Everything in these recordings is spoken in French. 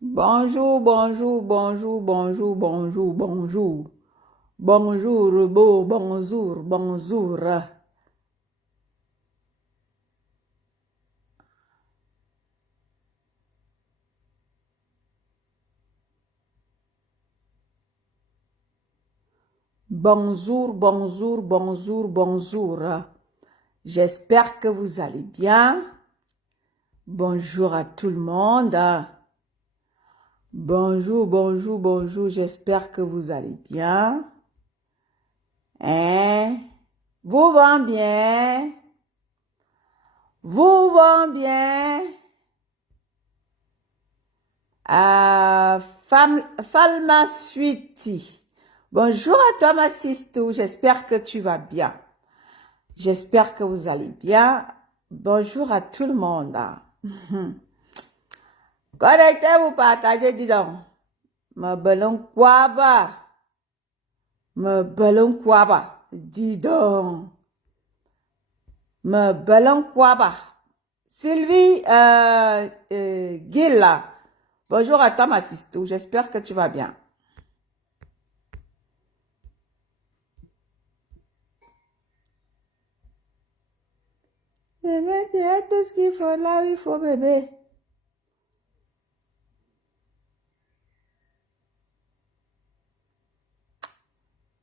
Bonjour, bonjour, bonjour, bonjour, bonjour, bonjour. Bonjour, beau, bonjour, bonjour. Bonjour, bonjour, bonjour, bonjour. J'espère que vous allez bien. Bonjour à tout le monde. Bonjour, bonjour, bonjour. J'espère que vous allez bien. Hein? Vous va bien? Vous va bien? Falma Sweetie. Bonjour à toi, ma sister. J'espère que tu vas bien. J'espère que vous allez bien. Bonjour à tout le monde. Connectez-vous, partagez, dis donc. Me ballon quoi bas? Me ballon quoi bas? Dis donc. Me ballon quoi bas? Sylvie Gilla. Bonjour à toi, ma sister. J'espère que tu vas bien. Bébé, tu as tout ce qu'il faut là où il faut, bébé.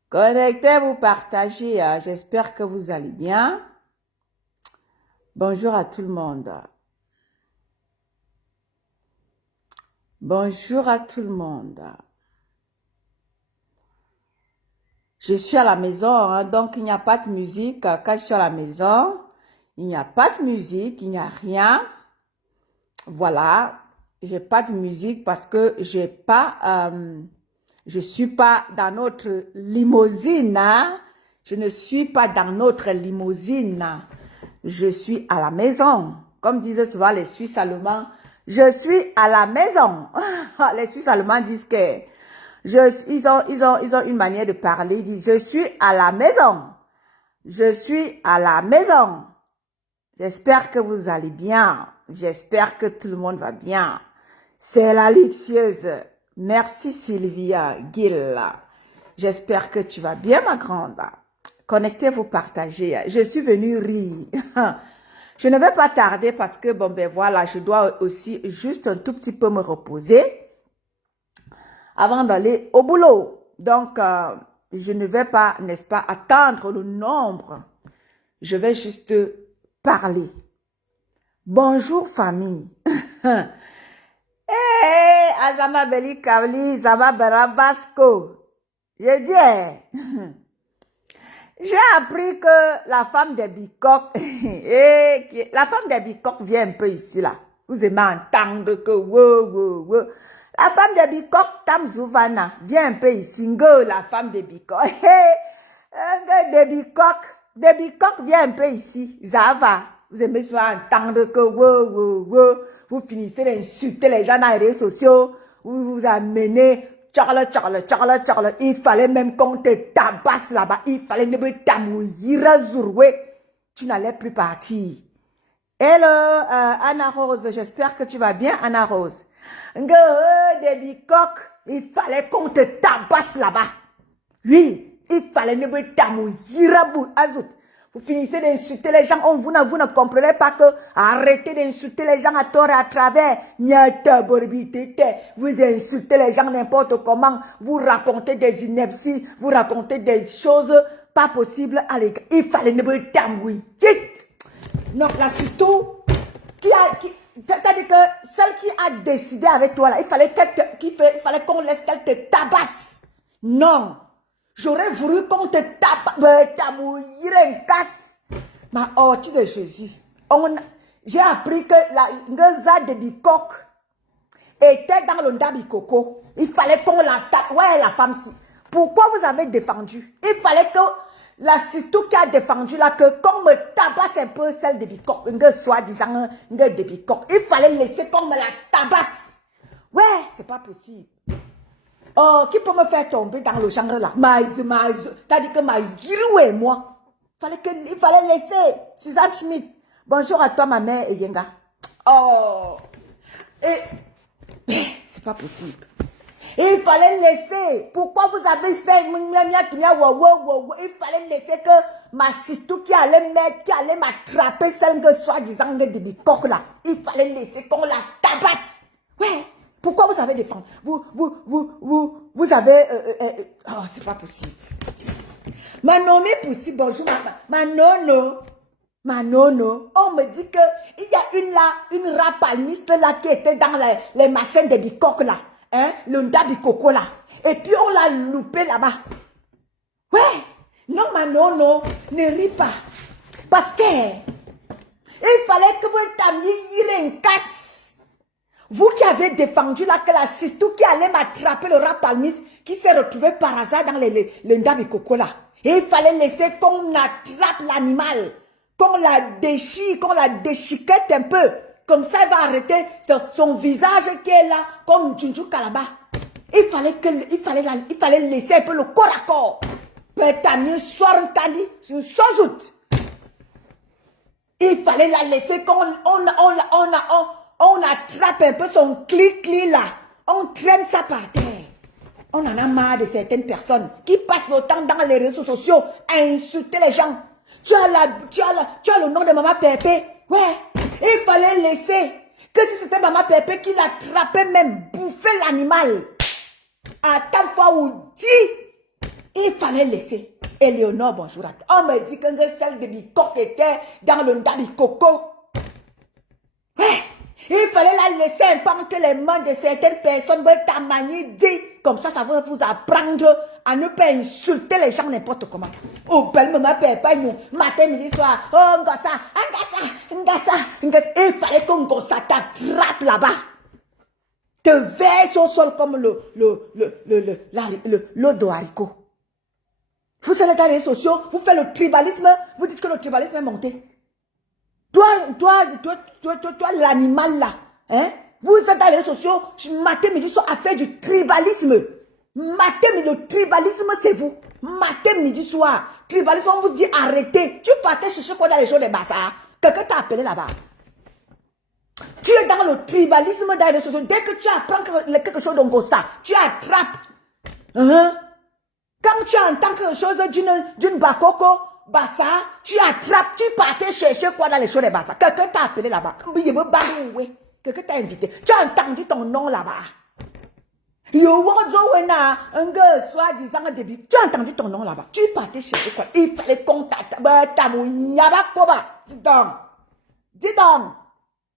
Connectez-vous, partagez. J'espère que vous allez bien. Bonjour à tout le monde. Bonjour à tout le monde. Je suis à la maison, hein, donc il n'y a pas de musique. Quand je suis à la maison, il n'y a pas de musique, il n'y a rien. Voilà, j'ai pas de musique parce que je suis pas dans notre limousine. Hein. Je ne suis pas dans notre limousine. Je suis à la maison. Comme disaient souvent les Suisses allemands, je suis à la maison. Les Suisses allemands disent que ils ont une manière de parler. Ils disent, je suis à la maison. Je suis à la maison. J'espère que vous allez bien. J'espère que tout le monde va bien. C'est la luxueuse. Merci Sylvia Gill. J'espère que tu vas bien, ma grande. Connectez-vous, partagez. Je suis venue rire. Je ne vais pas tarder parce que, bon, ben voilà, je dois aussi juste un tout petit peu me reposer avant d'aller au boulot. Donc, je ne vais pas, n'est-ce pas, attendre le nombre. Je vais juste parler. Bonjour, famille. Hey, Azama Beli Kavli, Zama Barabasco. Je dis, j'ai appris que la femme des bicoques, la femme des bicoques vient un peu ici, là. Vous aimez entendre que, La femme des bicoques, Tam Zouvana, vient un peu ici, la femme des bicoques. Des bicoques vient un peu ici, Zava. Vous aimez souvent entendre que, vous finissez d'insulter les gens dans les réseaux sociaux, vous vous amenez, Charles. Il fallait même qu'on te tabasse là-bas. Il fallait ne pas t'amouiller, tu n'allais plus partir. Hello, Anna Rose. J'espère que tu vas bien, Anna Rose. Des bicoques, il fallait qu'on te tabasse là-bas. Oui, il fallait ne pas t'amouiller, Azout. Vous finissez d'insulter les gens, vous ne comprenez pas que arrêtez d'insulter les gens à tort et à travers. Vous insultez les gens n'importe comment, vous racontez des inepties, vous racontez des choses pas possibles à l'égard. Il fallait ne pas t'embrouiller. Non, la sisto, c'est-à-dire que celle qui a décidé avec toi là, il fallait qu'on laisse qu'elle te tabasse. Non. J'aurais voulu qu'on te t'amouiller un casse. Ma hortie de Jésus. J'ai appris que la Ngeza de Bikok était dans le Ndabikoko. Il fallait qu'on la tape. Ouais, la femme-ci. Pourquoi vous avez défendu? Il fallait que la Sistou qui a défendu là, que qu'on me tabasse un peu celle de Bikok. Soi-disant de Bikok. Il fallait laisser qu'on me la tabasse. Ouais, c'est pas possible. Oh, qui peut me faire tomber dans le genre là? T'as dit que Maïgirou et moi. Il fallait laisser Suzanne Schmidt. Bonjour à toi, ma mère, Yenga. Oh. Et Mais c'est pas possible. Il fallait laisser. Pourquoi vous avez fait il fallait laisser que ma sister qui allait m'attraper, celle que soi-disant de bicoque là. Il fallait laisser qu'on la tabasse. Ouais. Pourquoi vous avez défendu? Vous avez... oh, c'est pas possible. Ma nommé possible, bonjour, ma nono. Ma nono, on me dit que il y a une rapalmiste là qui était dans les machines de bicoque là. Hein, le ndabikoko là. Et puis on l'a loupé là-bas. Ouais. Non, ma nono, ne ris pas. Parce que il fallait que vous t'amiez une casse. Vous qui avez défendu là que la sister qui allait m'attraper le rapalmiste qui s'est retrouvé par hasard dans le ndabikoko là. Et il fallait laisser qu'on attrape l'animal. Qu'on la déchire, qu'on la déchiquette un peu. Comme ça, elle va arrêter son visage qui est là, comme Junju Kalaba. Il fallait laisser un peu le corps à corps. Peut-être mieux soir un candy, sans doute. Il fallait la laisser on attrape un peu son clic-clic là. On traîne ça par terre. On en a marre de certaines personnes qui passent le temps dans les réseaux sociaux à insulter les gens. Tu as le nom de Maman Pépé. Ouais. Il fallait laisser que si c'était Maman Pépé qui l'attrapait même, bouffer l'animal. À tant fois où dit, il fallait laisser. Éléonore, bonjour à toi. On me dit que celle de Bicoque était dans le Ndabikoko. Ouais. Il fallait la laisser un peu entre les mains de certaines personnes. Ta manière dit, comme ça va vous apprendre à ne pas insulter les gens n'importe comment. Oh, belle maman, papa, nous, matin, midi, soir. Oh, ngassa. Il fallait qu'on gossa t'attrape là-bas. Te verse au sol comme l'eau de haricot. Vous allez dans les réseaux sociaux, vous faites le tribalisme, vous dites que le tribalisme est monté. Toi, l'animal là, hein? Vous êtes dans les réseaux sociaux, matin, midi, soir, à faire du tribalisme. Matin, midi, le tribalisme, c'est vous. Matin, midi, soir. Tribalisme, on vous dit arrêtez. Tu partais chercher quoi dans les jours de Bassa? Quelqu'un t'a appelé là-bas. Tu es dans le tribalisme dans les réseaux sociaux. Dès que tu apprends quelque chose d'un gossa, tu attrapes. Hein? Quand tu entends quelque chose d'une bakoko, Bassa, tu attrapes, tu partais chercher quoi dans les choses de Bassa. Quelqu'un t'a appelé là-bas. Quelqu'un t'a invité. Tu as entendu ton nom là-bas. Soi-disant début. Tu as entendu ton nom là-bas. Tu partais chercher quoi? Il fallait contacter. Dis donc.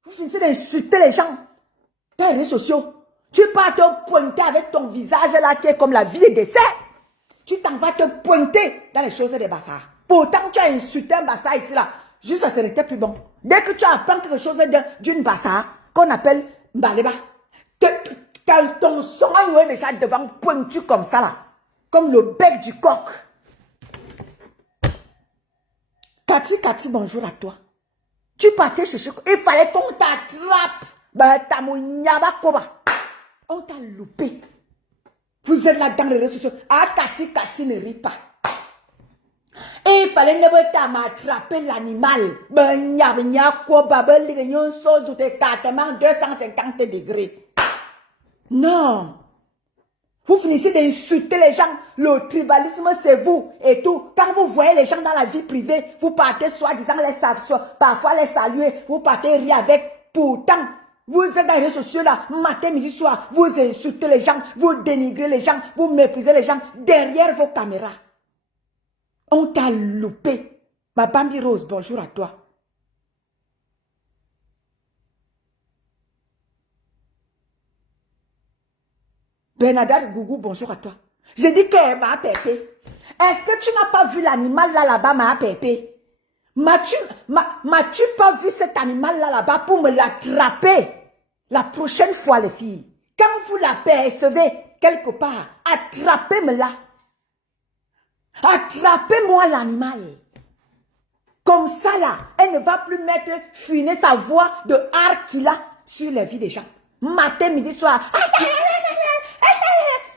Vous finissez d'insulter les gens dans les réseaux sociaux. Tu pars te pointer avec ton visage là qui est comme la vie et décès. Tu t'en vas te pointer dans les choses des bassards. Pourtant, tu as insulté un bassard ici là. Juste ça serait plus bon. Dès que tu apprends quelque chose d'une bassard qu'on appelle Mbaleba, ton son est déjà devant pointu comme ça là. Comme le bec du coq. Cathy, bonjour à toi. Tu partais chercher, il fallait qu'on t'attrape. On t'a loupé. Vous êtes là dans les réseaux sociaux. Ah, Cathy ne rit pas. Et il fallait ne pas m'attraper l'animal. 250 degrés. Non. Vous finissez d'insulter les gens. Le tribalisme, c'est vous et tout. Quand vous voyez les gens dans la vie privée, vous partez soi-disant parfois les saluer, vous partez rire avec. Pourtant, vous êtes dans les réseaux sociaux là, matin, midi, soir, vous insultez les gens, vous dénigrez les gens, vous méprisez les gens derrière vos caméras. On t'a loupé. Ma Bambi Rose, bonjour à toi. Bernadette Gougou, bonjour à toi. J'ai dit qu'elle m'a pépé. Est-ce que tu n'as pas vu l'animal là-bas, m'a pépé? M'as-tu pas vu cet animal là-bas pour me l'attraper? La prochaine fois, les filles, quand vous l'apercevez quelque part, attrapez-me-la. Attrapez-moi l'animal. Comme ça là, elle ne va plus mettre fuiner sa voix de harpe qu'il a sur les vies des gens. Matin, midi, soir.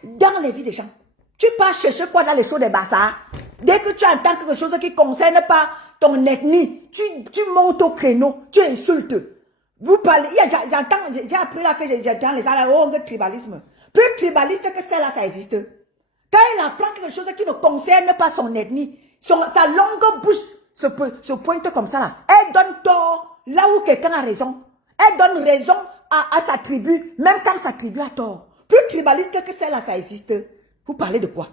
Dans les vies des gens. Tu pars chercher quoi dans les choses des bassards? Dès que tu entends quelque chose qui ne concerne pas ton ethnie, tu montes au créneau, tu insultes. Vous parlez, j'entends, j'ai appris là que j'entends les gens là, oh, le tribalisme. Plus tribaliste que ça là, ça existe. Quand il apprend quelque chose qui ne concerne pas son ethnie, sa longue bouche se pointe comme ça là. Elle donne tort là où quelqu'un a raison. Elle donne raison à sa tribu, même quand sa tribu a tort. Plus tribaliste que ça là, ça existe. Vous parlez de quoi?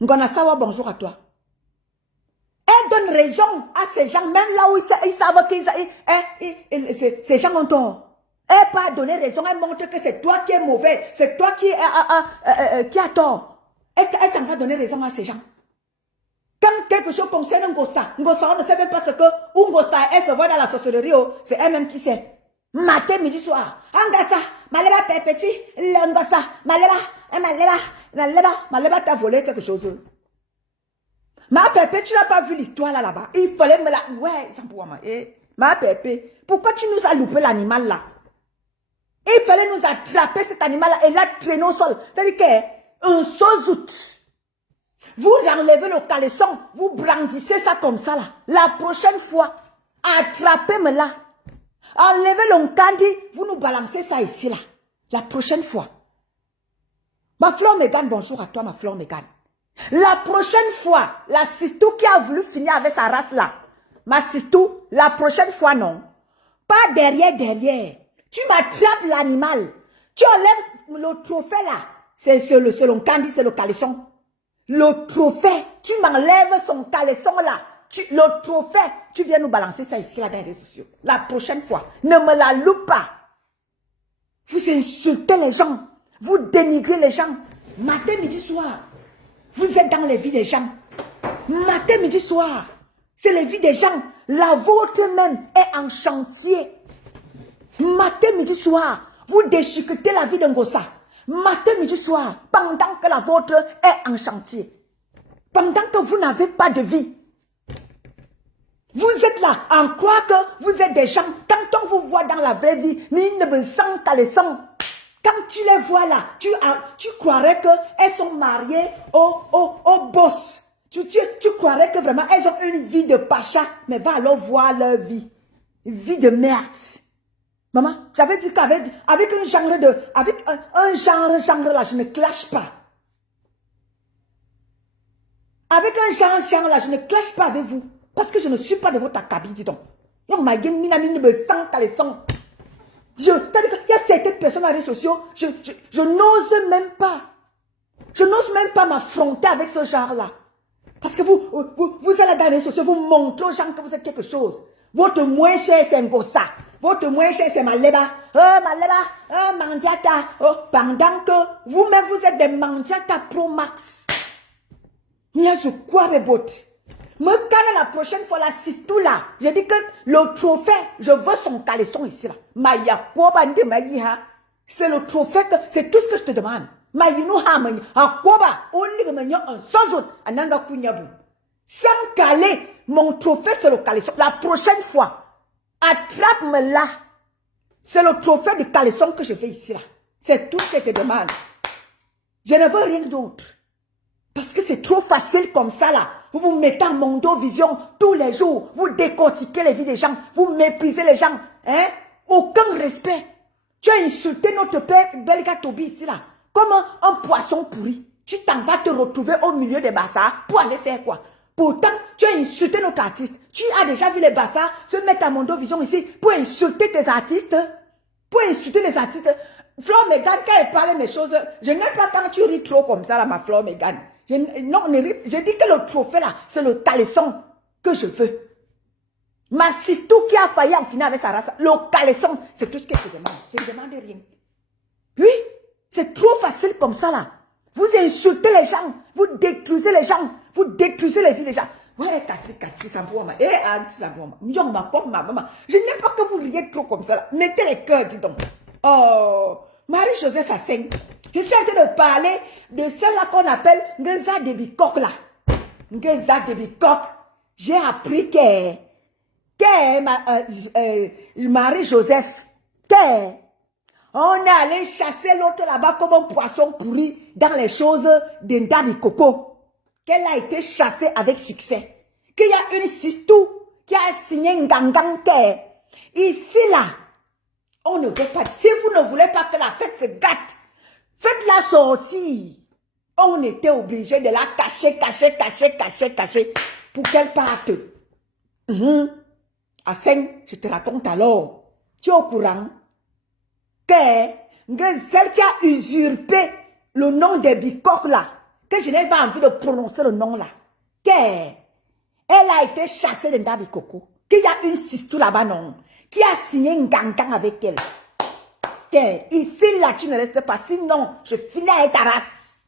Ngonasawa, bonjour à toi. Elle donne raison à ces gens, même là où ils savent que ces gens ont tort. Elle n'a pas donné raison, elle montre que c'est toi qui es mauvais, c'est toi qui a tort. Elle s'en va donner raison à ces gens. Quand quelque chose concerne Ngosa, on ne sait même pas ce que, où Ngosa, elle se voit dans la sorcellerie, c'est elle-même qui sait. Matin, midi, soir. Angasa, maleba, petit, l'angasa, maleba, t'as volé quelque chose. Ma pépé, tu n'as pas vu l'histoire là-bas. Il fallait me la... Ouais, ça pour moi. Ma pépé, pourquoi tu nous as loupé l'animal là? Il fallait nous attraper cet animal-là et la traîner au sol. C'est-à-dire qu'un sozout. Vous enlevez le caleçon, vous brandissez ça comme ça là. La prochaine fois, attrapez-moi là. Enlevez le candy, vous nous balancez ça ici là. La prochaine fois. Ma Flore Mégane, bonjour à toi ma Flore Mégane. La prochaine fois, la Sistou qui a voulu finir avec sa race là. Ma Sistou, la prochaine fois non. Pas derrière. Tu m'attrapes l'animal. Tu enlèves le trophée là. C'est le candy, c'est le caleçon. Le trophée, tu m'enlèves son caleçon là. Le trophée, tu viens nous balancer ça ici là dans les réseaux sociaux. La prochaine fois, ne me la loupe pas. Vous insultez les gens. Vous dénigrez les gens. Matin, midi, soir. Vous êtes dans les vies des gens. Matin, midi, soir. C'est les vies des gens. La vôtre même est en chantier. Matin, midi, soir. Vous déchiquetez la vie d'un gossa. Matin, midi, soir. Pendant que la vôtre est en chantier. Pendant que vous n'avez pas de vie. Vous êtes là, en croit que vous êtes des gens. Quand on vous voit dans la vraie vie, mais ils ne me sentent qu'à les sang. Quand tu les vois là, tu croirais qu'elles sont mariées au boss. Tu croirais que vraiment elles ont une vie de pacha, mais va alors voir leur vie. Une vie de merde. Maman, j'avais dit qu'avec un genre là, je ne clash pas. Avec un genre là, je ne clash pas avec vous. Parce que je ne suis pas de votre acabit, dis donc. Donc, ma gueule, minamine me sent qu'à les sang. Il y a certaines personnes dans les réseaux sociaux, je n'ose même pas. Je n'ose même pas m'affronter avec ce genre-là. Parce que vous allez dans les réseaux sociaux, vous montrez aux gens que vous êtes quelque chose. Votre moins cher, c'est un gossa. Votre moins cher, c'est Maleba. Mandiata. Pendant que vous-même, vous êtes des Mandiata Pro Max. Mais je quoi, mes bottes? Me calme la prochaine fois, la Sistou là. J'ai dit que le trophée, je veux son caleçon ici là. C'est le trophée, c'est tout ce que je te demande. Sans caler, mon trophée c'est le caleçon. La prochaine fois, attrape-moi là. C'est le trophée du caleçon que je fais ici là. C'est tout ce que je te demande. Je ne veux rien d'autre. Parce que c'est trop facile comme ça là. Vous vous mettez en Mondo Vision tous les jours. Vous décortiquez les vies des gens. Vous méprisez les gens. Hein? Aucun respect. Tu as insulté notre père Belga Tobi ici là. Comme un poisson pourri. Tu t'en vas te retrouver au milieu des bassards pour aller faire quoi? Pourtant, tu as insulté notre artiste. Tu as déjà vu les bassards se mettre à Mondo Vision ici pour insulter tes artistes. Pour insulter les artistes. Flore Mégane, quand elle parle mes choses, je n'aime pas quand tu ris trop comme ça là, ma Flore Mégane. Je dis que le trophée là, c'est le caleçon que je veux. Ma Sistou qui a failli en finir avec sa race, le caleçon, c'est tout ce que je demande. Je ne demande rien. Oui, c'est trop facile comme ça là. Vous insultez les gens, vous détruisez les gens, vous détruisez les vies des gens. Ouais, Kati, ça pour moi. Ça pour moi. Maman. Je n'aime pas que vous riez trop comme ça là. Mettez les cœurs, dis donc. Oh, Marie-Joseph Asseng. Je suis en train de parler de celle-là qu'on appelle Ngeza Debikok là. Ngeza Debikok. J'ai appris que Marie-Joseph, on est allé chasser l'autre là-bas comme un poisson pourri dans les choses de Ndabi Coco. Qu'elle a été chassée avec succès. Qu'il y a une Sistou qui a signé Ngangang. Ici, là, on ne veut pas. Si vous ne voulez pas que la fête se gâte, faites-la sortir. On était obligé de la cacher pour qu'elle parte. Asen, je te raconte alors. Tu es au courant que celle qui a usurpé le nom des bicoques là, que je n'ai pas envie de prononcer le nom là, qu'elle a été chassée de Ndabikoko, qu'il y a une sistou là-bas non, qui a signé un gangan avec elle. Que ici là tu ne restes pas, sinon je finis avec ta race.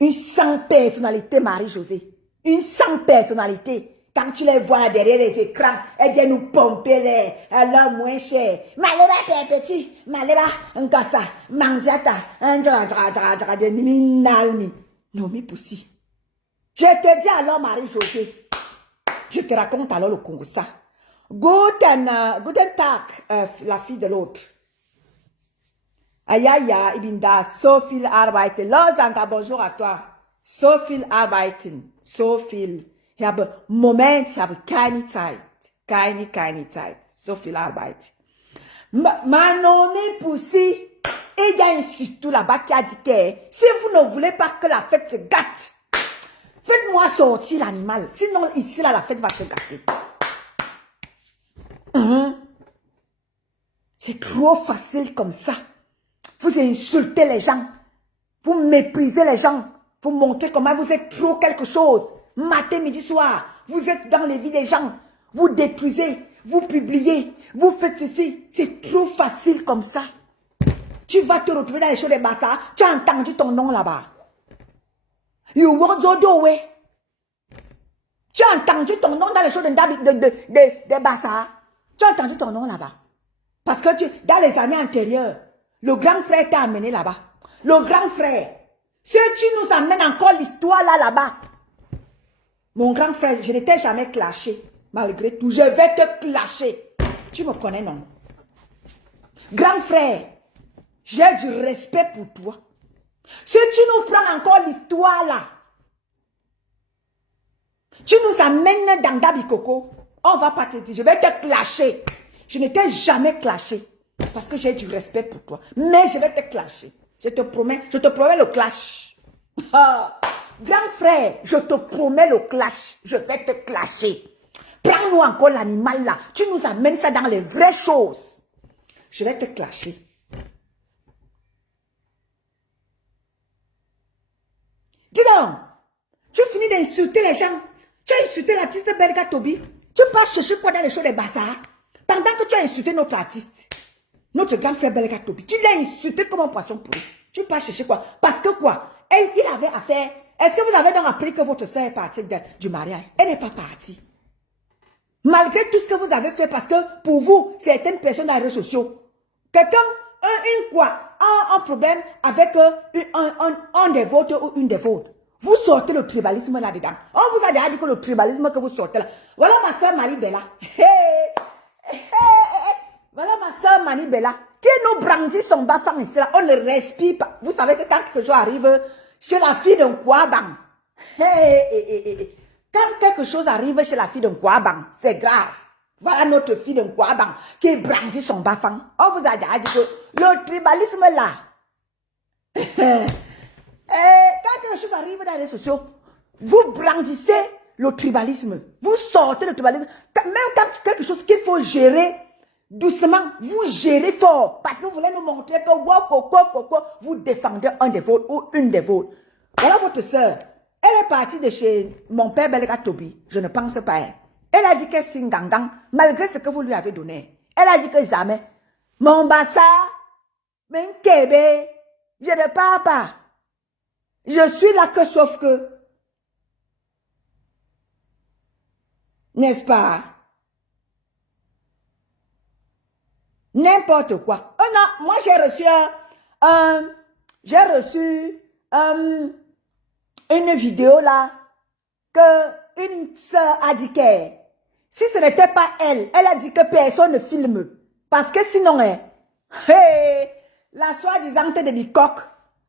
Une sans personnalité, Marie-Josée. Une sans personnalité. Quand tu les vois derrière les écrans, elles viennent nous pomper les alors moins cher. Malera petit, malera un kasa, mangiata, un de minalmi. Non, mais poussi. Je te dis alors, Marie-Josée, je te raconte alors le Congo ça. Guten Tag, la fille de l'autre. Ayaya, Ibinda, so viel arbeiten. Losanka, bonjour à toi. So viel arbeiten. So viel. Ich habe Moment, ich habe keine Zeit. Keine Zeit. So viel Arbeit. Ma nommé Poussi, il y a un surtout là-bas qui a dit que si vous ne voulez pas que la fête se gâte, faites-moi sortir l'animal. Sinon, ici, là, la fête va se gâter. C'est trop facile comme ça. Vous insultez les gens. Vous méprisez les gens. Vous montrez comment vous êtes trop quelque chose. Matin, midi, soir. Vous êtes dans les vies des gens. Vous détruisez. Vous publiez. Vous faites ceci. C'est trop facile comme ça. Tu vas te retrouver dans les shows de Bassa. Tu as entendu ton nom là-bas. Tu as entendu ton nom dans les shows de Bassa. Tu as entendu ton nom là-bas. Parce que dans les années antérieures, le grand frère t'a amené là-bas. Le grand frère. Si tu nous amènes encore l'histoire là-bas. Mon grand frère, je ne t'ai jamais clashé. Malgré tout, je vais te clasher. Tu me connais, non? Grand frère, j'ai du respect pour toi. Si tu nous prends encore l'histoire là, tu nous amènes dans Dabikoko, on va pas te dire, je vais te clasher. Je ne t'ai jamais clashé. Parce que j'ai du respect pour toi. Mais je vais te clasher. Je te promets le clash. Grand frère, je te promets le clash. Je vais te clasher. Prends-nous encore l'animal là. Tu nous amènes ça dans les vraies choses. Je vais te clasher. Dis donc, tu finis d'insulter les gens. Tu as insulté l'artiste Belga Toby. Tu pars chercher quoi dans les shows des bazars. Pendant que tu as insulté notre artiste. Notre grand frère Belga Toby. Tu l'as insulté comme un poisson pourri. Tu pars chercher quoi? Parce que quoi? Il avait affaire. Est-ce que vous avez donc appris que votre soeur est partie du mariage? Elle n'est pas partie. Malgré tout ce que vous avez fait, parce que pour vous, certaines personnes dans les réseaux sociaux, quelqu'un, un problème avec un des vôtres ou une des vôtres. Vous sortez le tribalisme là-dedans. On vous a déjà dit que le tribalisme que vous sortez là. Voilà ma soeur Marie-Bella. Voilà ma soeur Marie-Bella. Qui nous brandit son bafang ici là. On ne respire pas. Vous savez que quand quelque chose arrive chez la fille d'un Kouabang. Quand quelque chose arrive chez la fille d'un Kouabang, c'est grave. Voilà notre fille d'un Kouabang qui brandit son bafang. On vous a déjà dit que le tribalisme là. Quand quelque chose arrive dans les réseaux sociaux, vous brandissez le tribalisme. Vous sortez le tribalisme. Même quand quelque chose qu'il faut gérer doucement, vous gérez fort. Parce que vous voulez nous montrer que vous défendez un des vôtres ou une des vôtres. Voilà votre soeur. Elle est partie de chez mon père Belga Toby. Je ne pense pas elle. Elle a dit qu'elle signe gangang malgré ce que vous lui avez donné. Elle a dit que jamais. Mon bassa, mon kébé, je ne pars pas. Je suis là que sauf que. N'est-ce pas? N'importe quoi. Oh non, moi j'ai reçu une vidéo là que une sœur a dit que si ce n'était pas elle, elle a dit que personne ne filme. Parce que sinon, la soi-disant de Bicoque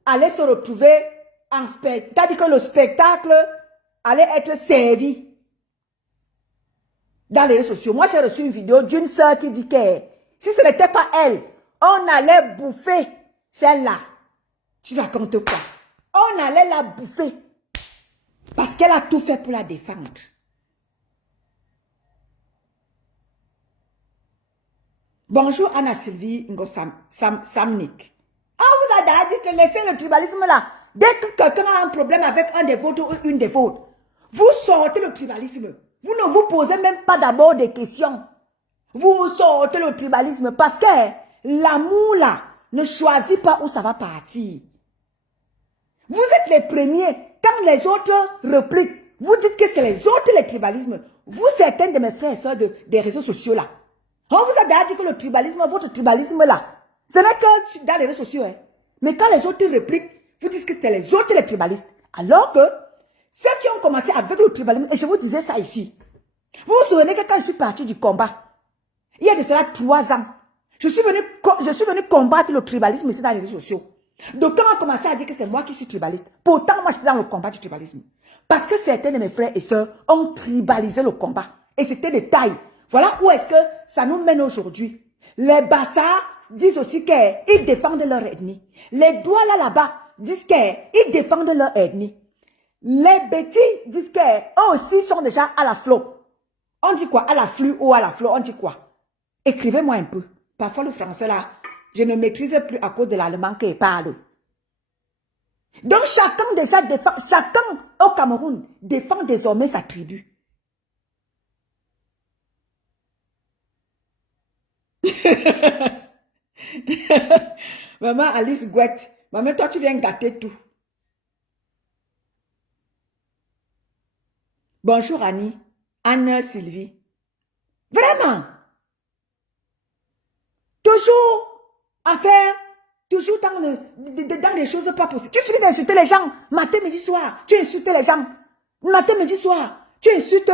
allait se retrouver en spectacle. C'est-à-dire que le spectacle allait être servi. dans les réseaux sociaux. Moi, j'ai reçu une vidéo d'une sœur qui dit que si ce n'était pas elle, on allait bouffer celle-là. Tu racontes quoi? On allait la bouffer. Parce qu'elle a tout fait pour la défendre. Bonjour Anna Sylvie Samnik. On vous a déjà dit que laissez le tribalisme là. Dès que quelqu'un a un problème avec un des vôtres ou une des vôtres, vous sortez le tribalisme. Vous ne vous posez même pas d'abord des questions. Vous sortez le tribalisme parce que l'amour là ne choisit pas où ça va partir. Vous êtes les premiers. Quand les autres repliquent, vous dites que c'est les autres les tribalismes. Vous, certains de mes frères et sœurs des réseaux sociaux là, on vous a déjà dit que le tribalisme, votre tribalisme là, ce n'est que dans les réseaux sociaux. Hein. Mais quand les autres répliquent, vous dites que c'est les autres les tribalistes. Alors que ceux qui ont commencé avec le tribalisme, et je vous disais ça ici. Vous vous souvenez que quand je suis parti du combat, il y a de cela 3 ans, je suis venu combattre le tribalisme ici dans les réseaux sociaux. Donc quand on a commencé à dire que c'est moi qui suis tribaliste, pourtant moi j'étais dans le combat du tribalisme. Parce que certains de mes frères et sœurs ont tribalisé le combat. Et c'était de taille. Voilà où est-ce que ça nous mène aujourd'hui. Les Bassas disent aussi qu'ils défendent leur ethnie. Les Douala là-bas disent qu'ils défendent leur ethnie. Les Bétis disent qu'eux aussi sont déjà à la flot. On dit quoi? À la flux ou à la flot, on dit quoi? Écrivez-moi un peu. Parfois le français là, je ne maîtrise plus à cause de l'allemand qu'il parle. Donc chacun déjà défend, chacun au Cameroun défend désormais sa tribu. Maman Alice Gouette, maman toi tu viens gâter tout. Bonjour Annie, Anne Sylvie. Vraiment? Toujours à faire, toujours dans des choses pas possibles. Tu finis d'insulter les gens, matin, midi, soir. Tu insultes les gens, matin, midi, soir. Tu insultes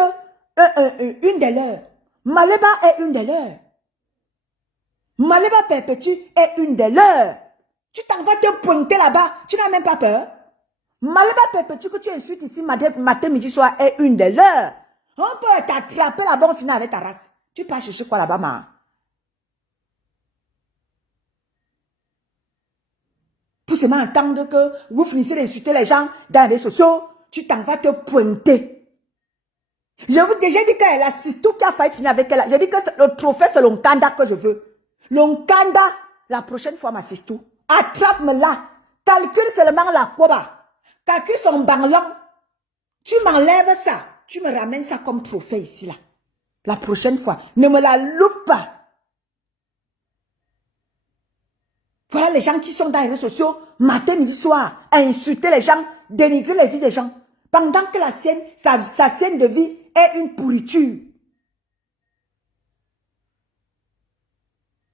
une des leurs. Maleba est une des leurs. Maleba Perpétue est une des leurs. Tu t'en vas te pointer là-bas, tu n'as même pas peur. Maleba Perpétue que tu insultes ici matin, midi, soir est une des leurs. On peut t'attraper là-bas, on finit avec ta race. Tu pars chercher quoi là-bas, ma? Pour seulement entendre que vous finissez d'insulter les gens dans les réseaux sociaux, tu t'en vas te pointer. Je vous ai déjà dit que la Sistou qui a failli finir avec elle, j'ai dit que le trophée c'est l'Onkanda que je veux. L'Onkanda, la prochaine fois ma Sistou, attrape-me là, calcule seulement la Koba, calcule son banglon, tu m'enlèves ça, tu me ramènes ça comme trophée ici là. La prochaine fois, ne me la loupe pas. Voilà les gens qui sont dans les réseaux sociaux, matin, midi, soir, à insulter les gens, dénigrer les vies des gens. Pendant que la sienne, sa sienne de vie est une pourriture.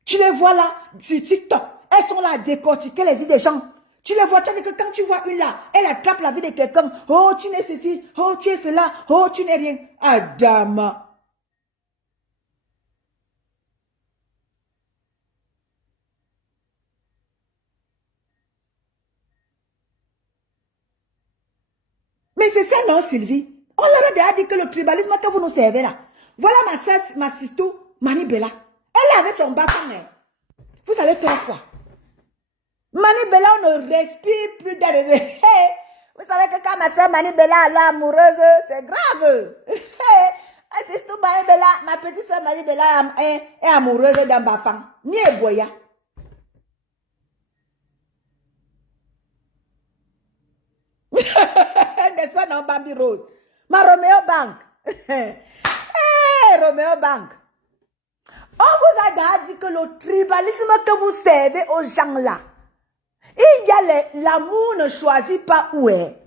Tu les vois là, sur TikTok, elles sont là à décortiquer les vies des gens. Tu les vois, tu dis que quand tu vois une là, elle attrape la vie de quelqu'un. Oh, tu n'es ceci, oh, tu es cela, oh, tu n'es rien. Adama. Mais c'est ça, non, Sylvie? On leur a déjà dit que le tribalisme que vous nous servez là. Voilà ma soeur, ma sister, Mani Bella. Elle avait son bâton. Vous allez faire quoi? Mani Bella, on ne respire plus dans les... Hey, vous savez que quand ma soeur Mani Bella est amoureuse, c'est grave. Ma sister Mani Bella, ma petite soeur Mani Bella est amoureuse d'un bafang. Ni Eboya. N'est-ce pas, non, Bambi Rose? Ma Romeo Bank. Hey, Romeo Bank. On vous a déjà dit que le tribalisme que vous servez aux gens là, il y a l'amour ne choisit pas où est.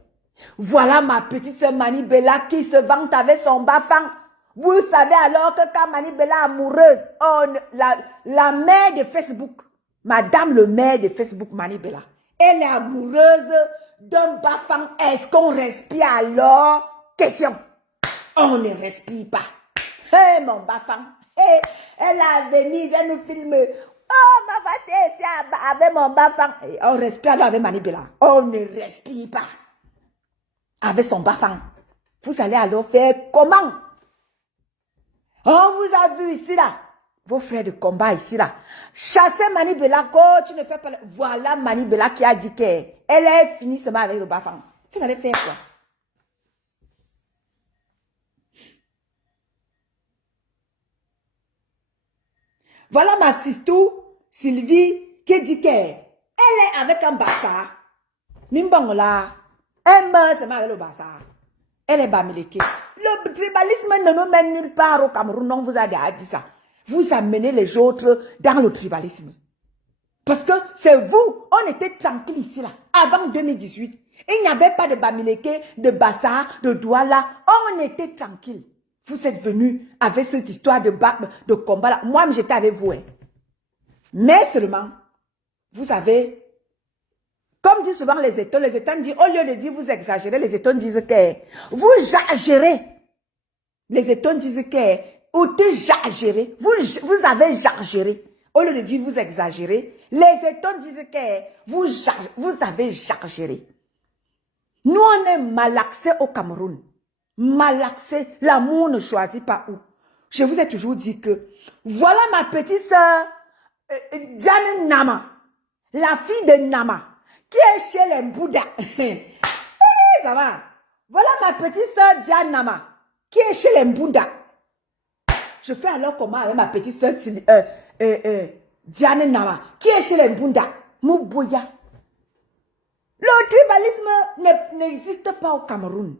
Voilà ma petite sœur Mani Bella qui se vante avec son bafang. Vous savez alors que quand Mani Bella est amoureuse, la mère de Facebook, madame le maire de Facebook Mani Bella, elle est amoureuse d'un bafang. Est-ce qu'on respire alors? Question. On ne respire pas. Hé, mon bafang. Hey, elle a Venise, elle nous filme. Oh, ma voiture ici avec mon bafang. On respire alors avec Mani Bella. On ne respire pas. Avec son bafang. Vous allez alors faire comment? On vous a vu ici, là. Vos frères de combat ici, là. Chassez Mani Belako, tu ne fais pas... Voilà Mani Bela qui a dit qu'elle est finie seulement avec le Bafang. Vous allez faire quoi? Voilà ma sistou, Sylvie, qui dit qu'elle est avec un Bassa. Nimbangola, elle meurt seulement avec le Bassa. Elle est Bamileke. Le tribalisme ne nous mène nulle part au Cameroun. On vous a déjà dit ça. Vous amenez les autres dans le tribalisme. Parce que c'est vous, on était tranquille ici là, avant 2018. Il n'y avait pas de Bamileke, de Bassa, de Douala. On était tranquille. Vous êtes venus avec cette histoire de combat là. Moi, j'étais avec vous. Hein. Mais seulement, vous savez, comme disent souvent les États disent, au lieu de dire vous exagérez, les États disent que vous exagérez. Les États disent que ou tu exagérez, vous avez exagéré. Au lieu de dire vous exagérez, les États disent que vous avez exagéré. Nous, on est malaxés au Cameroun. Malaxés, l'amour ne choisit pas où. Je vous ai toujours dit que voilà ma petite sœur Diane Nama, la fille de Nama, qui est chez les Bouddhas. Ça va. Voilà ma petite sœur Diane Nama, qui est chez les Bouddhas. Je fais alors comment avec ma petite sœur Diane Nama, qui est chez les Bouddhas. Mouboya. Le tribalisme n'existe pas au Cameroun.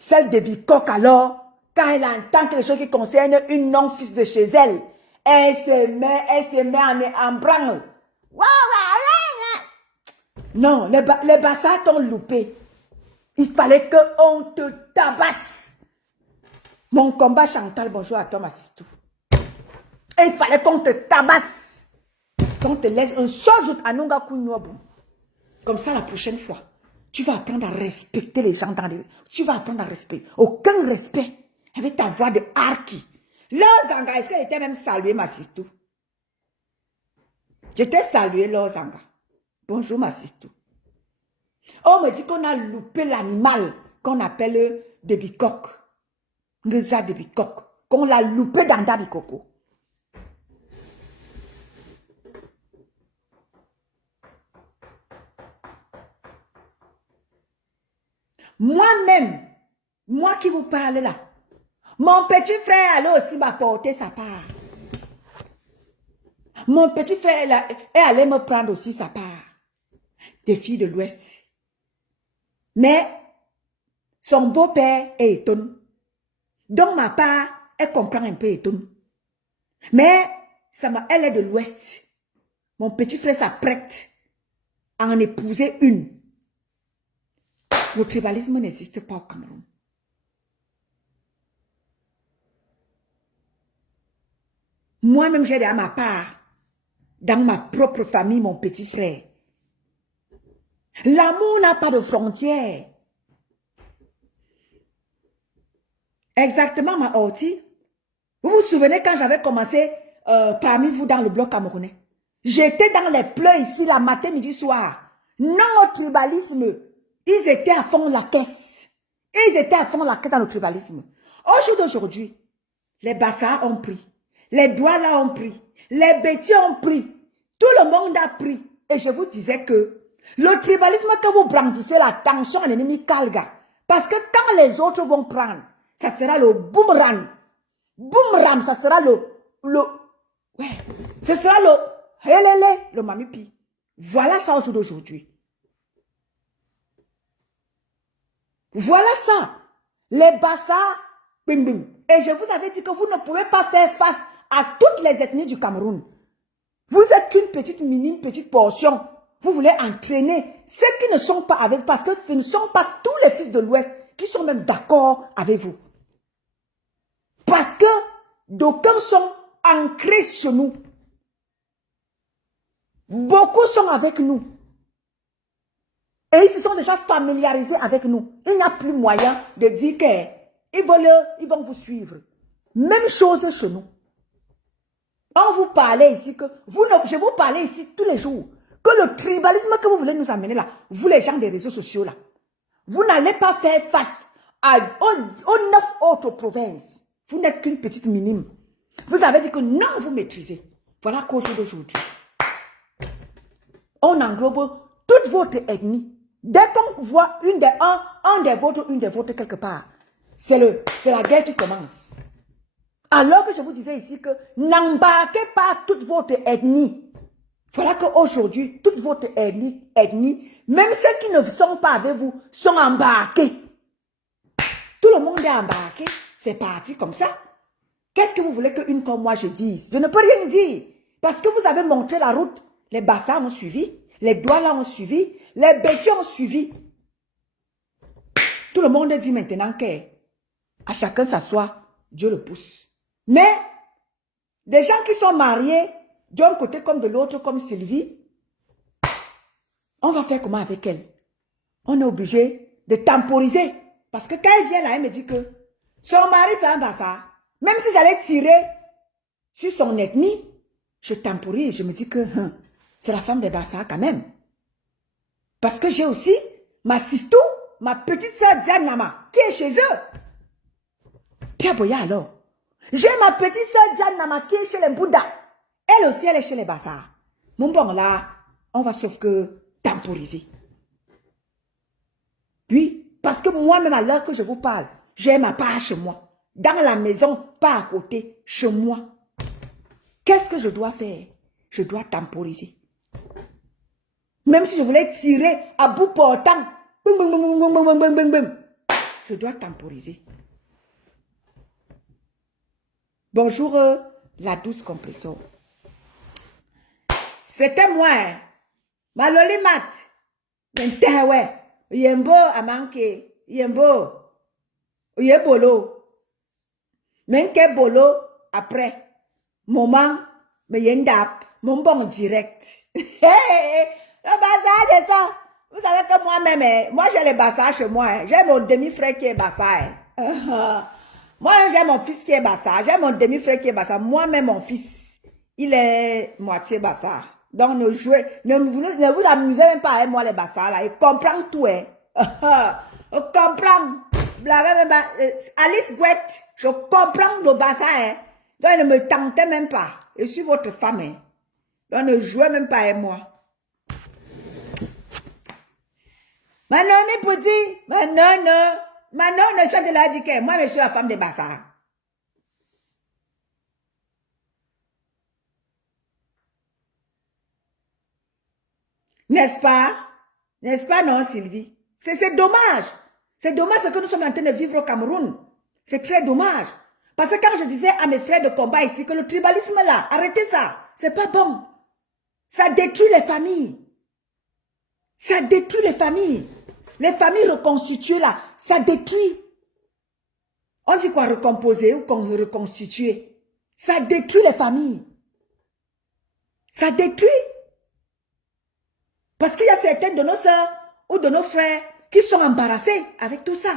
Celle de Bikok alors, quand elle entend quelque chose qui concerne une non-fils de chez elle, elle se met en branle. Non, les Bassas t'ont loupé. Il fallait qu'on te tabasse. Mon combat Chantal, bonjour à toi, ma sistou. Et il fallait qu'on te tabasse. Qu'on te laisse un sozout à Nunga Kounyobu. Comme ça, la prochaine fois, tu vas apprendre à respecter les gens dans les... Tu vas apprendre à respecter. Aucun respect avec ta voix de Arki. Lozanga, est-ce qu'elle était même saluée, ma sistou? Je t'ai salué, Lozanga. Bonjour, ma sistou. On me dit qu'on a loupé l'animal qu'on appelle de Bikok. Ngeza de Bikok. Qu'on l'a loupé dans Dabikoko. Moi-même, moi qui vous parle là, mon petit frère allait aussi m'apporter sa part. Mon petit frère est allé me prendre aussi sa part. Des filles de l'Ouest. Mais son beau-père est étonné. Donc ma part, elle comprend un peu étonné. Mais elle est de l'Ouest. Mon petit frère s'apprête à en épouser une. Le tribalisme n'existe pas au Cameroun. Moi-même, j'ai à ma part, dans ma propre famille, mon petit frère. L'amour n'a pas de frontières. Exactement, ma Horty. Vous vous souvenez quand j'avais commencé parmi vous dans le bloc camerounais? J'étais dans les pleurs ici, la matin, midi, soir. Non au tribalisme. Ils étaient à fond la caisse. Ils étaient à fond la caisse dans le tribalisme. Au jour d'aujourd'hui, les Bassas ont pris. Les Douala ont pris. Les Bétis ont pris. Tout le monde a pris. Et je vous disais que le tribalisme que vous brandissez, la tension à l'ennemi Kalga. Parce que quand les autres vont prendre, ça sera le boomerang. Boomerang, ça sera ouais, ce sera le mamipi. Voilà ça au jour d'aujourd'hui. Voilà ça. Les Bassas, bim bim. Et je vous avais dit que vous ne pouvez pas faire face à toutes les ethnies du Cameroun. Vous êtes qu'une petite minime, petite portion. Vous voulez entraîner ceux qui ne sont pas avec vous, parce que ce ne sont pas tous les fils de l'Ouest qui sont même d'accord avec vous. Parce que d'aucuns sont ancrés chez nous. Beaucoup sont avec nous. Et ils se sont déjà familiarisés avec nous. Il n'y a plus moyen de dire qu'ils vont vous suivre. Même chose chez nous. On vous parlait ici que je vous parlais ici tous les jours que le tribalisme que vous voulez nous amener là, vous les gens des réseaux sociaux là, vous n'allez pas faire face aux 9 autres provinces. Vous n'êtes qu'une petite minime. Vous avez dit que non, vous maîtrisez. Voilà qu'au jour d'aujourd'hui, on englobe toute votre ethnie. Dès qu'on voit un des vôtres, une des vôtres quelque part, c'est la guerre qui commence. Alors que je vous disais ici que n'embarquez pas toute votre ethnie. Voilà qu'aujourd'hui, toute votre ethnie, même ceux qui ne sont pas avec vous, sont embarqués. Tout le monde est embarqué. C'est parti comme ça. Qu'est-ce que vous voulez qu'une comme moi je dise? Je ne peux rien dire. Parce que vous avez montré la route. Les Bassas ont suivi. Les Douala ont suivi. Les Bétis ont suivi. Tout le monde dit maintenant qu'à chacun s'assoit, Dieu le pousse. Mais, des gens qui sont mariés, d'un côté comme de l'autre, comme Sylvie, on va faire comment avec elle? On est obligé de temporiser. Parce que quand elle vient là, elle me dit que son mari c'est un Bassa. Même si j'allais tirer sur son ethnie, je temporise. Je me dis que c'est la femme des Bassa quand même. Parce que j'ai aussi ma sistou, ma petite soeur Diane Nama, qui est chez eux. Pierre Boya alors. J'ai ma petite soeur Diane Nama qui est chez les Bouddha. Elle aussi, elle est chez les Bassa. Mon bon là, on va sauf que temporiser. Oui, parce que moi-même à l'heure que je vous parle, j'ai ma part chez moi. Dans la maison, pas à côté, chez moi. Qu'est-ce que je dois faire? Je dois temporiser. Même si je voulais tirer à bout portant, je dois temporiser. Bonjour, la douce compression. C'était moi, ma lolimat. Ouais, yembo a manqué, yembo, yebolo. Même que bolo, après, moment, me yendap, mon bon direct. Le bazar de ça. Vous savez que moi-même, moi j'ai les bassards chez moi. J'ai mon demi-frère qui est bassard. Moi j'ai mon fils qui est bassard. J'ai mon demi-frère qui est bassard. Moi-même mon fils, il est moitié bassard. Donc ne jouez, ne vous amusez même pas avec moi les bassards là. Il comprend tout. Il comprend. Alice Gouette, je comprends le bassin. Hein. Donc, ne me tentez même pas. Je suis votre femme. Hein. Donc, ne jouez même pas avec moi. Ma non, mes petits. Ma non. Ma non, ne chante la dit que moi, je suis la femme des bassins. N'est-ce pas? N'est-ce pas, non, Sylvie? C'est dommage. C'est dommage ce que nous sommes en train de vivre au Cameroun. C'est très dommage. Parce que quand je disais à mes frères de combat ici que le tribalisme là, arrêtez ça. C'est pas bon. Ça détruit les familles. Ça détruit les familles. Les familles reconstituées là, ça détruit. On dit quoi, recomposer ou reconstituer? Ça détruit les familles. Ça détruit. Parce qu'il y a certaines de nos soeurs ou de nos frères qui sont embarrassés avec tout ça.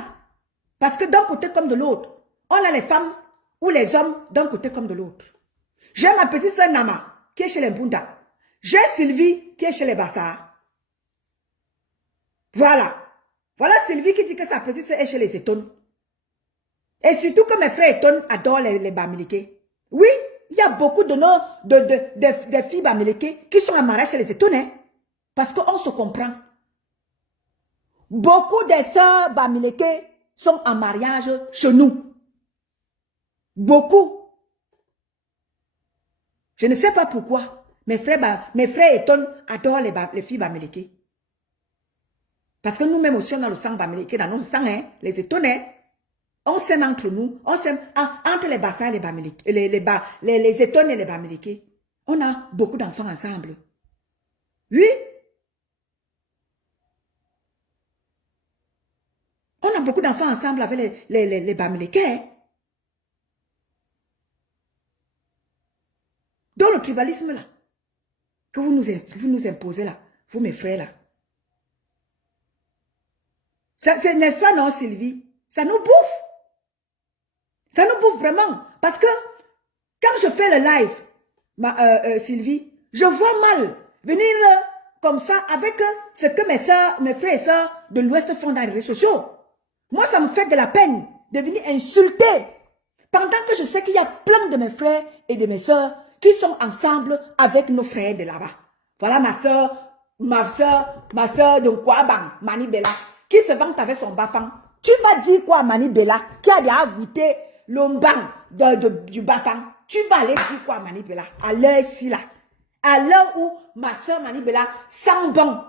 Parce que d'un côté comme de l'autre, on a les femmes ou les hommes d'un côté comme de l'autre. J'ai ma petite soeur Nama qui est chez les Bunda. J'ai Sylvie qui est chez les Bassards. Voilà. Voilà Sylvie qui dit que sa petite soeur est chez les Étones. Et surtout que mes frères Étones adorent les Bamileke. Oui, il y a beaucoup de filles Bamileke qui sont en mariage chez les Étones. Hein, parce qu'on se comprend. Beaucoup des sœurs Bamileke sont en mariage chez nous. Beaucoup. Je ne sais pas pourquoi. Mes frères Eton adorent les filles Bamileke. Parce que nous-mêmes aussi, on a le sang Bamileke dans notre sang, hein, les Eton, hein. On s'aime entre nous. On s'aime entre les Bassins et les Bamileke. Les Eton et les Bamileke. On a beaucoup d'enfants ensemble. Oui. On a beaucoup d'enfants ensemble avec les Bamileke. Hein? Dans le tribalisme là, que vous nous imposez là, vous mes frères là. N'est-ce pas non Sylvie? Ça nous bouffe. Ça nous bouffe vraiment. Parce que quand je fais le live, Sylvie, je vois mal venir comme ça avec ce que mes frères et sœurs de l'Ouest font dans les réseaux sociaux. Moi, ça me fait de la peine de venir insulter. Pendant que je sais qu'il y a plein de mes frères et de mes soeurs qui sont ensemble avec nos frères de là-bas. Voilà ma soeur de Kwabang, Mani Bella, qui se vante avec son bafang. Tu vas dire quoi à Mani Bella, qui a déjà goûté l'ombang du bafang? Tu vas aller dire quoi à Mani Bella, à l'heure-ci là? À l'heure où ma soeur Mani Bella sent bon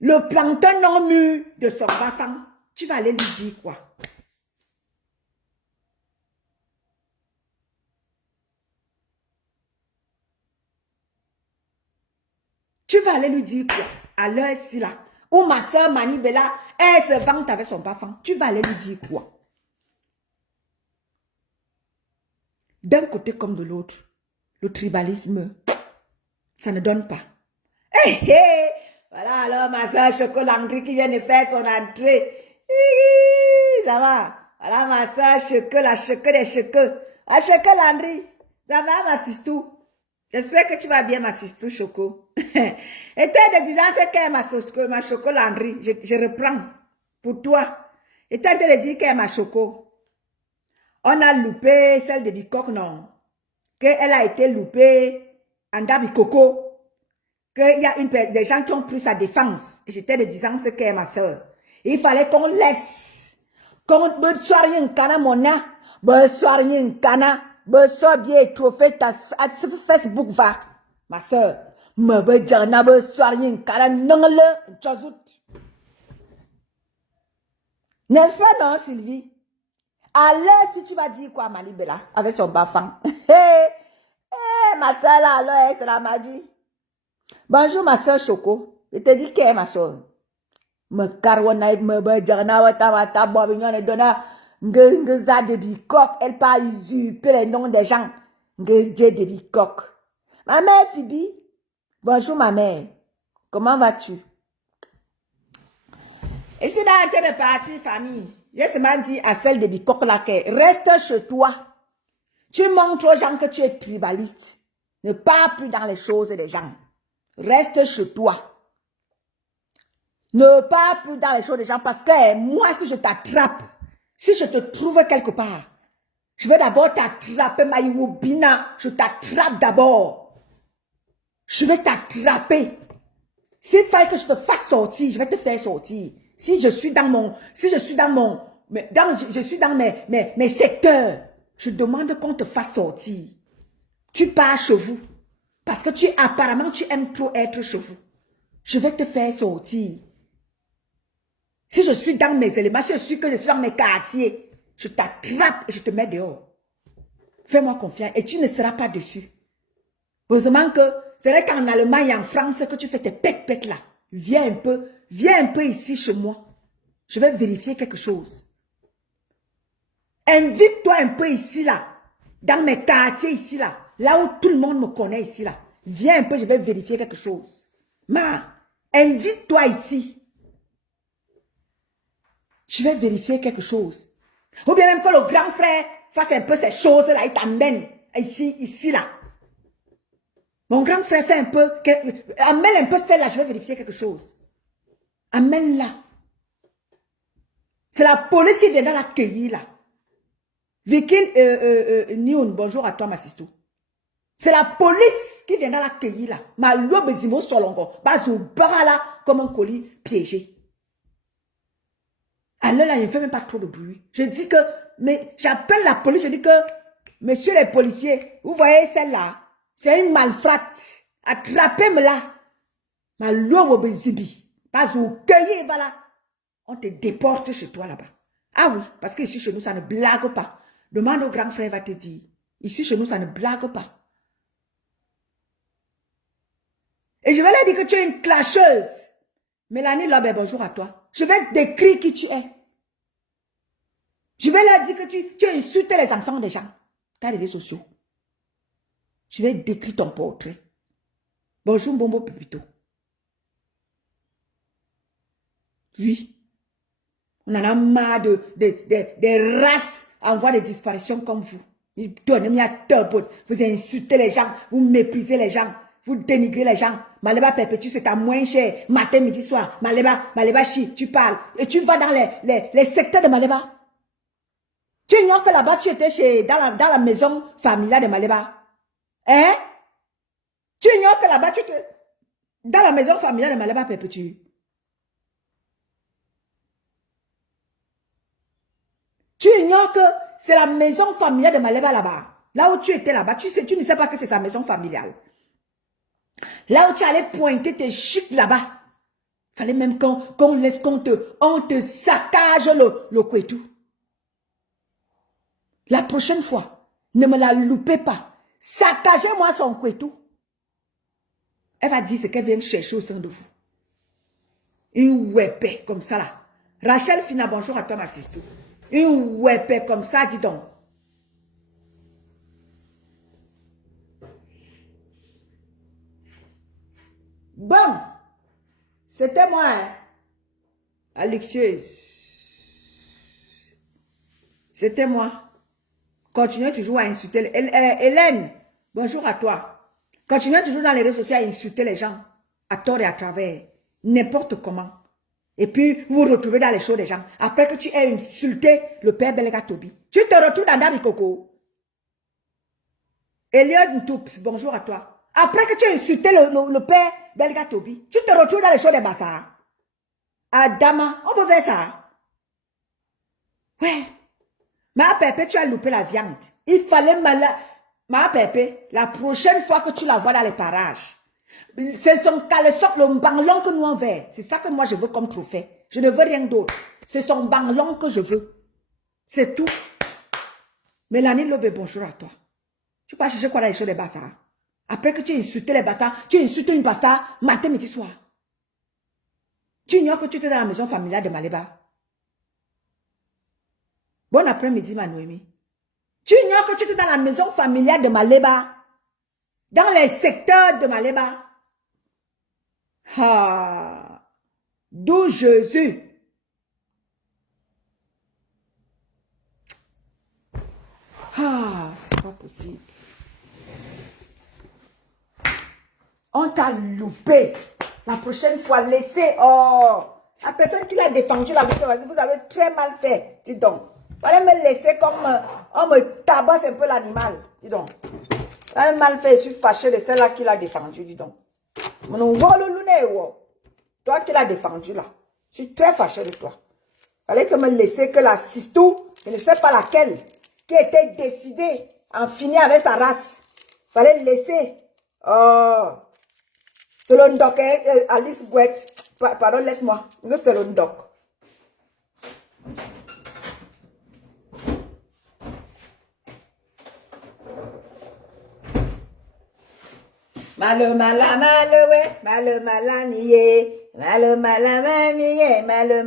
le plancton non mûr de son bafang, tu vas aller lui dire quoi? Tu vas aller lui dire quoi? À l'heure-ci là, où ma soeur Mani Bella, elle se vante avec son bafang, tu vas aller lui dire quoi? D'un côté comme de l'autre, le tribalisme, ça ne donne pas. Hé hé! Voilà alors ma soeur Choco Landry qui vient de faire son entrée. Ça va? Voilà ma soeur Choco, la Choco des Choco. La Choco Landry. Ça va ma sistou? J'espère que tu vas bien ma sistou Choco. Et toi de disant c'est qu'elle ma Choco Landry. Je reprends pour toi. Et toi de dire qu'elle ma Choco. On a loupé celle de Bicoque, non? Qu'elle a été loupée en Dabikoko. Qu'il y a des gens qui ont pris sa défense. Et j'étais de disant ce qu'est ma soeur. Il fallait qu'on laisse. Qu'on me soigne un cana, mon a. Me soigne un cana. Me sois bien étouffé ta Facebook va. Ma soeur. Me bejana, me soigne un cana, non le. Tchazout. N'est-ce pas, non, Sylvie? Alors, si tu vas dire quoi, Mani Bella, avec son bafang. Ma soeur là, alors, c'est la magie. Bonjour ma soeur Choco. Je te dis qu'elle est ma soeur. Me carwana me bejana wata bobignon et donna ngeza de bicoque. Elle pas usurper les noms des gens. Ngedje de bicoque. Ma mère Phoebe. Bonjour ma mère. Comment vas-tu? Et c'est dans quelle partie famille? Je seulement dit à celle de bicoque là que reste chez toi. Tu montres aux gens que tu es tribaliste. Ne pars plus dans les choses des gens. Reste chez toi. Ne pars plus dans les choses des gens parce que moi, si je t'attrape, si je te trouve quelque part, je vais d'abord t'attraper, Maïwoubina. Je t'attrape d'abord. Je vais t'attraper. S'il fallait que je te fasse sortir, je vais te faire sortir. Si je suis dans mes secteurs, je demande qu'on te fasse sortir. Tu pars chez vous. Parce que apparemment, tu aimes trop être chez vous. Je vais te faire sortir. Si je suis dans mes éléments, si je suis dans mes quartiers, je t'attrape et je te mets dehors. Fais-moi confiance et tu ne seras pas dessus. Heureusement que c'est vrai qu'en Allemagne et en France que tu fais tes pètes là. Viens un peu ici chez moi. Je vais vérifier quelque chose. Invite-toi un peu ici là. Dans mes quartiers ici là. Là où tout le monde me connaît ici là. Viens un peu, je vais vérifier quelque chose. Invite-toi ici. Je vais vérifier quelque chose. Ou bien même que le grand frère fasse un peu ces choses-là, il t'amène ici, là. Mon grand frère fait un peu, amène un peu celle-là, je vais vérifier quelque chose. Amène-la. C'est la police qui viendra l'accueillir là. Viking Nyoun, bonjour à toi ma sistou. C'est la police qui viendra l'accueillir là. Ma loi bezimo solongo. Bazou barala comme un colis piégé. Alors là, je ne fais même pas trop de bruit. Je dis que, mais j'appelle la police, je dis que, messieurs les policiers, vous voyez celle-là, c'est une malfrate. Attrapez-moi là. Ma loi obezibi. Bazou cueillir, voilà. On te déporte chez toi là-bas. Ah oui, parce que ici chez nous, ça ne blague pas. Demande au grand frère, va te dire. Ici chez nous, ça ne blague pas. Et je vais leur dire que tu es une clasheuse. Mélanie Lobe, bonjour à toi. Je vais décrire qui tu es. Je vais leur dire que tu as insulté les enfants des gens. Tu as les réseaux sociaux. Je vais décrire ton portrait. Bonjour Bombo Pupito. Oui. On en a marre des races en voie de disparition comme vous. Vous insultez les gens, vous méprisez les gens. Vous dénigrez les gens. Maleba perpétue, c'est à moins cher. Matin, midi, soir. Maleba chi, tu parles. Et tu vas dans les secteurs de Maleba. Tu ignores que là-bas, tu étais dans la maison familiale de Maleba. Hein? Tu ignores que là-bas, tu étais dans la maison familiale de Maleba Perpétue. Tu ignores que c'est la maison familiale de Maleba là-bas. Là où tu étais là-bas, tu ne sais pas que c'est sa maison familiale. Là où tu allais pointer tes chics là-bas. Fallait même qu'on laisse, on te saccage le couetou. La prochaine fois, ne me la loupez pas. Saccagez-moi son couetou. Elle va dire ce qu'elle vient chercher au sein de vous. Une ouépée comme ça là. Rachel Fina, bonjour à toi ma sister. Une ouépée comme ça, dis donc. Bon, c'était moi, hein. Alexieuse. C'était moi. Continuez toujours à insulter. Hélène, bonjour à toi. Continuez toujours dans les réseaux sociaux à insulter les gens. À tort et à travers. N'importe comment. Et puis, vous vous retrouvez dans les shows des gens. Après que tu aies insulté le père Belga Tobi. Tu te retrouves dans Dabi Coco. Eliot Ntoups, bonjour à toi. Après que tu as insulté le père Belga Tobi, tu te retrouves dans les shows des bassards. Adama, on peut faire ça. Ouais. Ma Pépé, tu as loupé la viande. Il fallait Ma Pépé, la prochaine fois que tu la vois dans les parages, c'est son caleçon, le banglon que nous on veut. C'est ça que moi je veux comme trophée. Je ne veux rien d'autre. C'est son banglon que je veux. C'est tout. Mélanie Lobé, bonjour à toi. Tu vas chercher quoi dans les choses des bassards? Après que tu as insulté les bassards, tu insultes une bassard matin, midi, soir. Tu ignores que tu étais dans la maison familiale de Maleba. Bon après-midi, ma Noémie. Tu ignores que tu étais dans la maison familiale de Maleba. Dans les secteurs de Maleba. Ah. D'où Jésus. Ah, c'est pas possible. On t'a loupé. La prochaine fois, laissez. Oh. La personne qui l'a défendu, vous avez très mal fait. Dis donc. Fallait me laisser comme on me tabasse un peu l'animal. Dis donc. Fallait mal fait. Je suis fâché de celle-là qui l'a défendu. Dis donc. Toi qui l'as défendu là. Je suis très fâché de toi. Fallait que me laisser que la sistou, je ne sais pas laquelle, qui était décidée à en finir avec sa race. Fallait laisser. Oh. C'est le ndoc, Alice Gouette. Pardon, laisse-moi. C'est le ndoc. Malo ouais, malo miye, malo miye, malo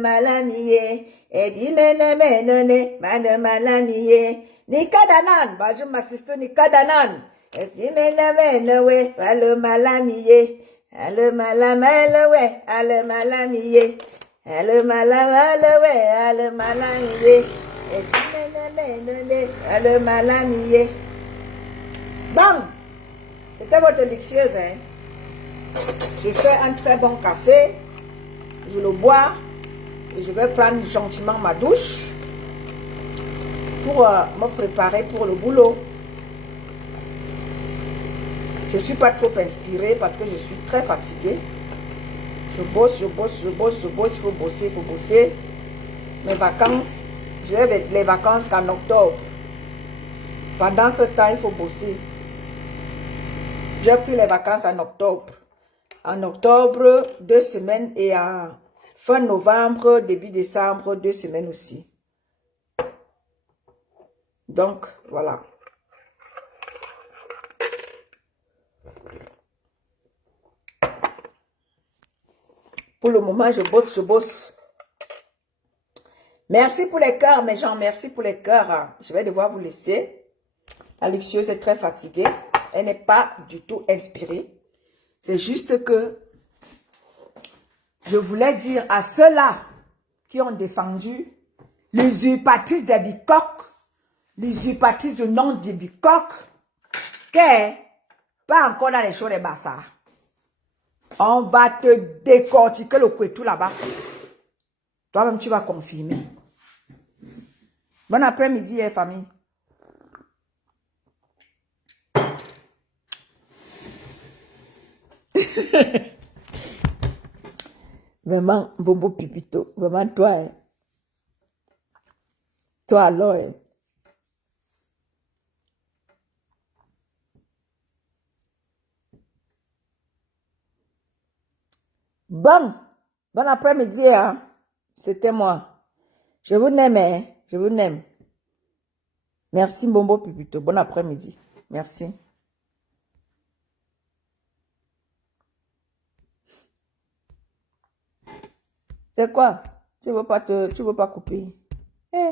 miye, et dit menone, malo miye, Nikadanan, bonjour ma sister Nikadanan, et dit menone ouais, malo miye, malo ouais, malo miye, malo ouais, malo miye, et dit menone, malo miye. Bam! C'était votre élixieuse, hein. Je fais un très bon café, je le bois et je vais prendre gentiment ma douche pour me préparer pour le boulot. Je ne suis pas trop inspirée parce que je suis très fatiguée. Je bosse, il faut bosser. Mes vacances, je vais les vacances qu'en octobre. Pendant ce temps, il faut bosser. J'ai pris les vacances en octobre. En octobre, 2 semaines et en fin novembre, début décembre, 2 semaines aussi. Donc, voilà. Pour le moment, je bosse. Merci pour les cœurs, mes gens. Merci pour les cœurs. Je vais devoir vous laisser. Alexieuse est très fatiguée. Elle n'est pas du tout inspirée. C'est juste que je voulais dire à ceux-là qui ont défendu l'usurpatrice des bicoques, l'usurpatrice du nom des bicoques, qu'elle pas encore dans les choses des bassards. On va te décortiquer le couetou là-bas. Toi-même, tu vas confirmer. Bon après-midi, famille. Vraiment, Bobo Pipito. Vraiment, toi, hein. Toi alors, hein. Bon après-midi, hein. C'était moi. Je vous aime, hein. Je vous aime. Merci, Bombo Pipito. Bon après-midi. Merci. C'est quoi? Tu veux pas couper? Eh.